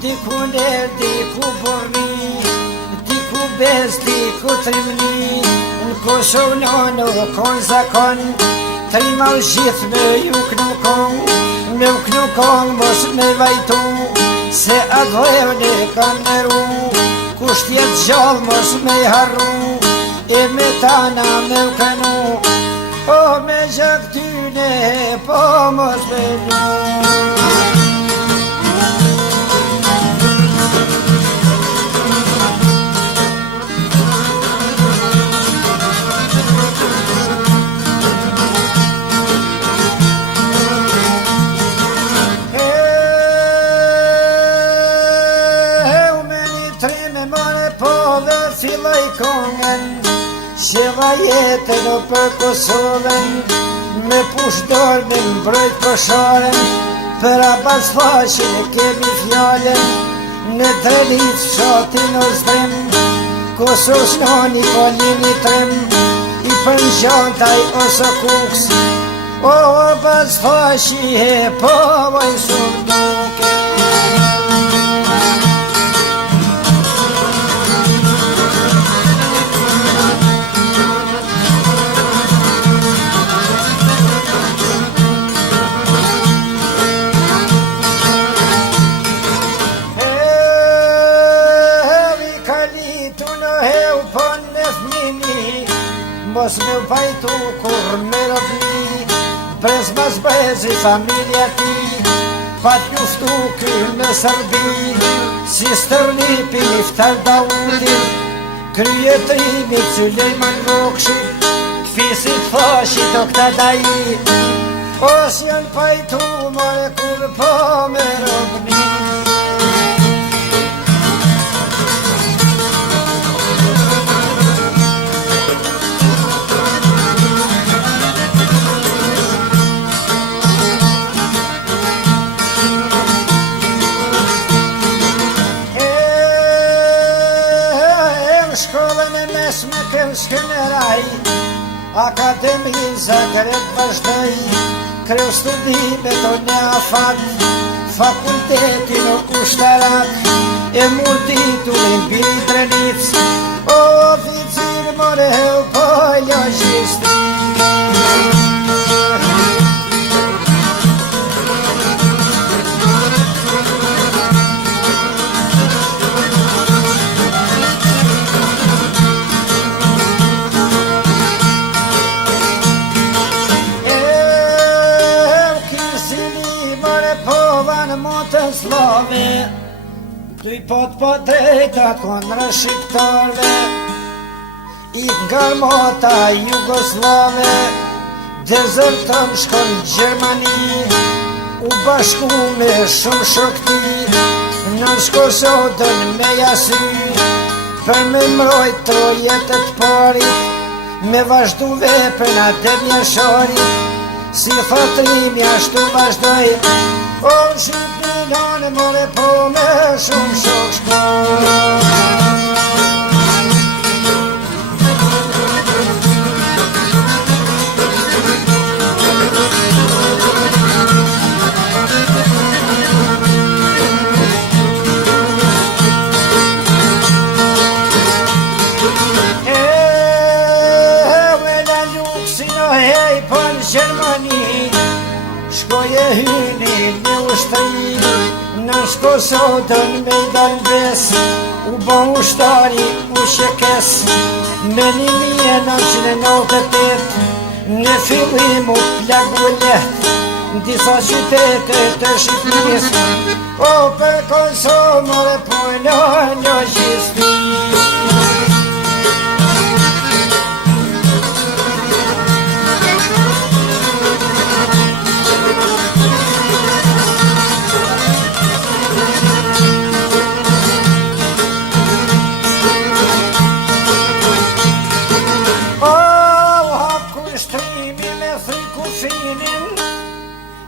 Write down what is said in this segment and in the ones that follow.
diku ler, diku burni, diku bez, diku trimni. Në Kosovë nuk kon zakon, trima u gjithë me ju knukon. Me u knukon mos me vajtu, se atë dhevni kam nëru. Kusht jet gjallë mos me harru, e me tana me u kënu. O me gjak tyne, po mos me lu. Cilaj kongen, qeva jetën o për Kosovën, me push dormin mbrojt për sharen, për abas faqin e kemi fjallën, në drelit fshatin o zdrim, Kosovës noni po lini trim, i për nxantaj ose kuks, o abas faqi e po vajsun duke. Mos me pajtu kur me robni, brez mas brezi familja ti, pa t'juftu kryr në Serbi, si stërnipi liftar Daudi, kryetimi Sulejman Rokshi, t'fisit fashit o këta daji, os janë pajtu more kur po me robni. Shkollën e mesme kënë shkëneraj, Akademi Zagreb vazhdoj, kreu studimet o në afat, fakultetin o kushtarat, e mund titullin biri drenic, o oficir more po logjistik. Tuj pot drejta kondra shqiptarve, I ngarmata Jugoslave, dezerton shkon Gjermani, u bashku me shumë shokti, në Shkosodën me jasy, për me mrojt trojetet parit, me vazhdu veprën atë mjesharit, si fatrimi ashtu vazhdoj, o shqipinane more po me shumë shok shkoj. Shkoje hyni një ushtri, në Shkosodën me I dal ves, u bo ushtari u shekes, me 1998, në fillim u plagu let, në disa qytetet të Shqipëris, o për Kosovë more pojnë logjisti.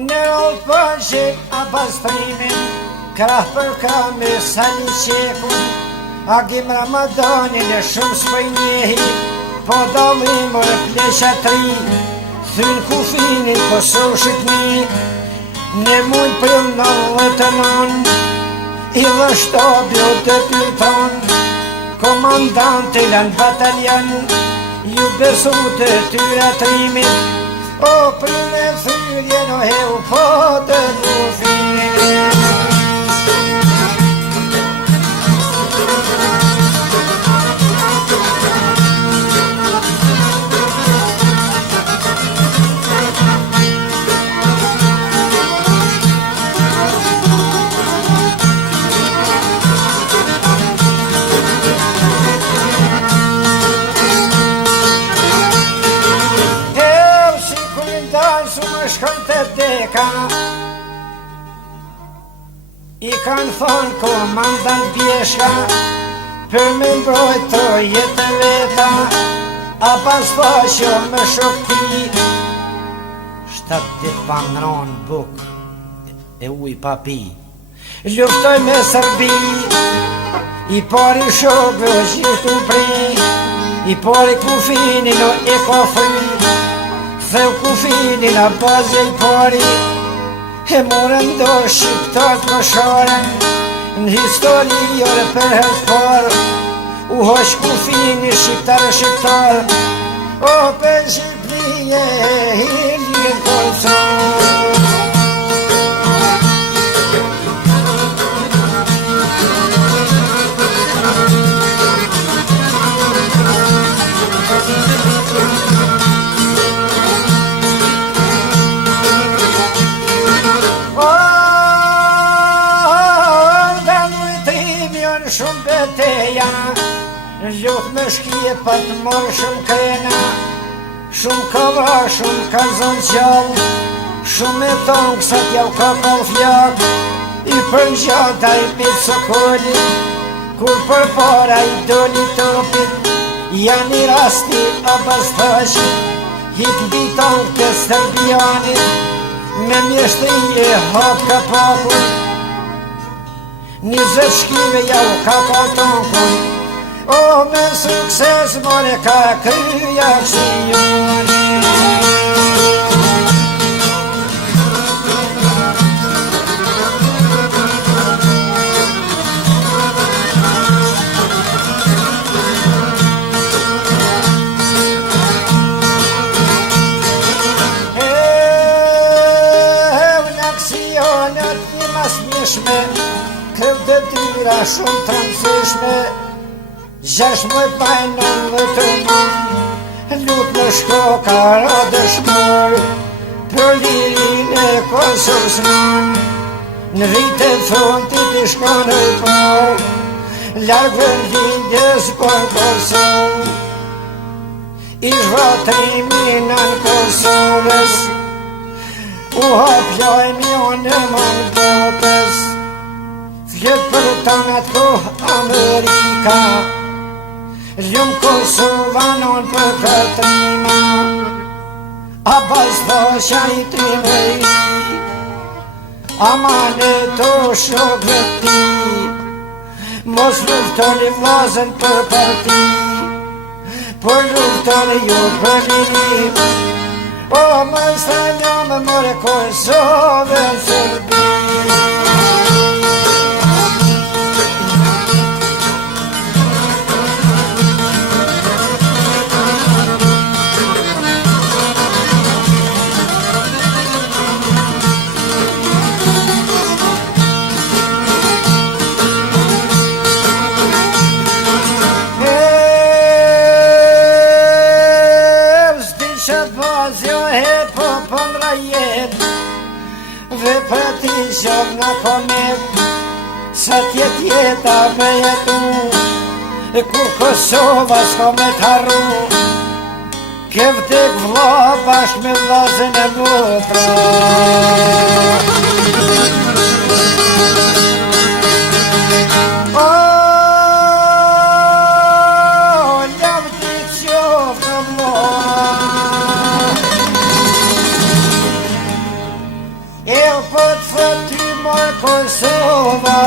Në ollë përgjë a pastrimin, krah për krah me sali qekun, agim Ramadanin e shumë s'pëjnjehi, po dalim o e pleqa tri, thynë kufinin po so shqipni, në mund për 99, I dhe shtabi o të pyrton, komandante lën bataljon, ju besu të tyre trimit, o për në thyrje në heu po të rufin. Shkën të deka, i kanë thonë komandant Bjeshka, për me mbrojt të jetë veta, a pas faqo me shokti. 7 dit pa ngronë buk e uj pa pi, luftoj me Serbi, i pari shokve o gjithu pri, i pari kufini no e kofri, theu kufinin a bazë i pari, e morën do shqiptar të mësharen, në historijore për herë parë, u hosh kufini shqiptar, o për Shqipërie hilje Kosovë. Shumë beteja, luh me shkije pa të morë shumë krena, shumë kava, shumë ka zonë qallë, shumë e tonë kësa t'jau ka kall fjak, i për gjata i pitë sokoli, kur për para i doli topit, janë i rasti a bastashi, hip mbi tonë të Serbianit, me mjeshtri e hap ka pakur, 20 shkive ja u ka tonkon, o me sukses more ka kryja aksioni. Në aksionet një mas njëshme, krev të tyra shumë të rëndësishme, 16 majnën dhe të mund, lut në shkoka ra dëshmor, për lirin e Kosovës nën, në vite frontit i shkone i par, largë vëllindjes për Kosovë, i zhvatrimi në Kosovës, u hapjaj mjone më në botës, vjetë për të në të kohë Amerika, ljumë Kosovanon për këtrima, a bas fasha i trimëri, amane të shokve ti, mos luftoni vlazën për parti, por luftoni ju për lirim, o më stemja me more Kosove në Serbi. Dhe për ti qëmë në komet, sa tjetë jeta me jetu, kur Kosova s'ka me t'harru, ke vdek vla bashk me vlazën e motra. Kosova